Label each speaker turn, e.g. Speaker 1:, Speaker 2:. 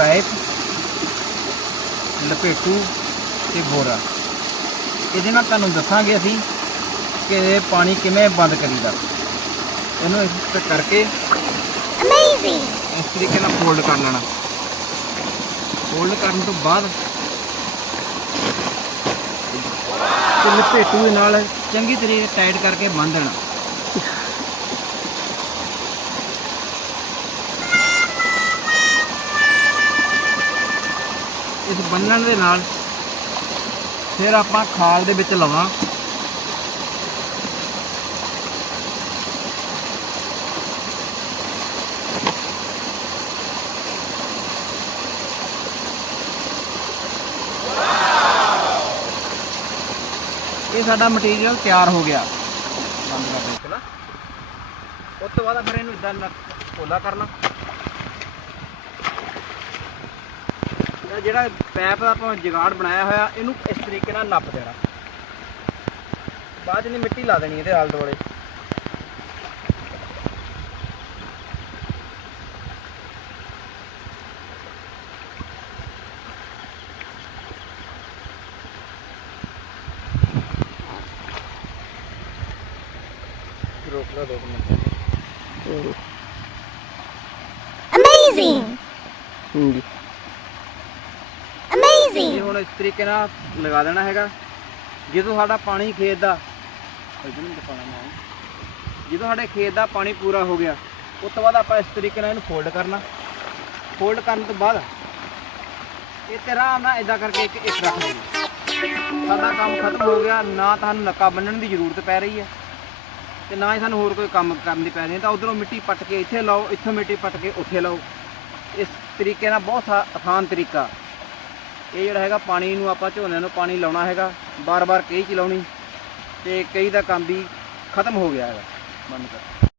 Speaker 1: Pipe ਲਪੇਟੂ ਤੇ ਬੋਰਾ। ਇਹਦੇ ਨਾਲ ਤੁਹਾਨੂੰ ਦੱਸਾਂਗੇ ਅਸੀਂ ਕਿ ਪਾਣੀ ਕਿਵੇਂ ਬੰਦ ਕਰੀਦਾ। ਇਹਨੂੰ ਇਸ ਤੇ ਕਰਕੇ
Speaker 2: Amazing!
Speaker 1: ਇਸ ਤਰੀਕੇ ਨਾਲ ਫੋਲਡ ਕਰ ਲੈਣਾ। ਫੋਲਡ ਕਰਨ ਤੋਂ ਬਾਅਦ ਤੇ ਲਪੇਟੂ ਦੇ ਨਾਲ ਚੰਗੀ ਤਰੀਕੇ ਟਾਈਟ ਕਰਕੇ ਬੰਨ ਦੇਣਾ। ਇਸ ਬੰਨਣ ਦੇ ਨਾਲ ਫਿਰ ਆਪਾਂ ਖਾਲ ਦੇ ਵਿੱਚ ਲਵਾਂ। ਇਹ ਸਾਡਾ ਮਟੀਰੀਅਲ ਤਿਆਰ ਹੋ ਗਿਆ। ਬੰਦ ਕਰ ਦੇ ਉਸ ਤੋਂ ਬਾਅਦ ਫਿਰ ਇਹਨੂੰ ਇਦਾਂ ਖੋਲਾ ਕਰਨਾ ਇਹ ਜਿਹੜਾ ਪੈਪ ਦਾ ਆਪਾਂ ਜਗਾੜ ਬਣਾਇਆ ਹੋਇਆ ਇਹਨੂੰ ਇਸ ਤਰੀਕੇ ਨਾਲ ਨੱਪ ਦੇਣਾ। ਬਾਅਦ ਇਹਨੇ ਮਿੱਟੀ ਲਾ ਦੇਣੀ ਇਹਦੇ ਆਲ ਦੁਆਲੇ। ਰੋਕ ਲਾ ਦੋ ਮਿੰਟ
Speaker 2: Amazing!
Speaker 1: ਹਾਂਜੀ ਇਹ ਹੁਣ ਇਸ ਤਰੀਕੇ ਨਾਲ ਲਗਾ ਦੇਣਾ ਹੈਗਾ। ਜਦੋਂ ਸਾਡਾ ਪਾਣੀ ਖੇਤ ਦਾ ਇੱਧਰ ਨੂੰ ਦਿਖਾਉਣਾ ਮੈਂ ਜਦੋਂ ਸਾਡੇ ਖੇਤ ਦਾ ਪਾਣੀ ਪੂਰਾ ਹੋ ਗਿਆ, ਉਸ ਤੋਂ ਬਾਅਦ ਆਪਾਂ ਇਸ ਤਰੀਕੇ ਨਾਲ ਇਹਨੂੰ ਫੋਲਡ ਕਰਨਾ। ਫੋਲਡ ਕਰਨ ਤੋਂ ਬਾਅਦ ਇਹ ਤਾਂ ਆਰਾਮ ਨਾਲ ਇਦਾਂ ਕਰਕੇ ਇੱਕ ਇੱਕ ਰੱਖ ਦੇਣਾ। ਸਾਡਾ ਕੰਮ ਖਤਮ ਹੋ ਗਿਆ, ਨਾ ਤੁਹਾਨੂੰ ਨੱਕਾ ਬੰਨਣ ਦੀ ਜ਼ਰੂਰਤ ਪੈ ਰਹੀ ਹੈ ਤੇ ਨਾ ਹੀ ਸਾਨੂੰ ਹੋਰ ਕੋਈ ਕੰਮ ਕਰਨ ਦੀ ਪੈ ਰਹੀ ਤਾਂ ਉਧਰੋਂ ਮਿੱਟੀ ਪੱਟ ਕੇ ਇੱਥੇ ਲਾਓ, ਇੱਥੋਂ ਮਿੱਟੀ ਪੱਟ ਕੇ ਉੱਥੇ ਲਾਓ। ਇਸ ਤਰੀਕੇ ਨਾਲ ਬਹੁਤ ਸਾ- ਆਸਾਨ ਤਰੀਕਾ। ਇਹ ਜਿਹੜਾ ਹੈਗਾ ਪਾਣੀ ਨੂੰ ਆਪਾਂ ਝੋਨੇ ਨੂੰ ਪਾਣੀ ਲਾਉਣਾ ਹੈਗਾ ਬਾਰ-ਬਾਰ ਕਈ ਚਲਾਉਣੀ ਤੇ ਕਈ ਦਾ ਕੰਮ ਵੀ ਖਤਮ ਹੋ ਗਿਆ ਹੈਗਾ। ਬੰਦ ਕਰ।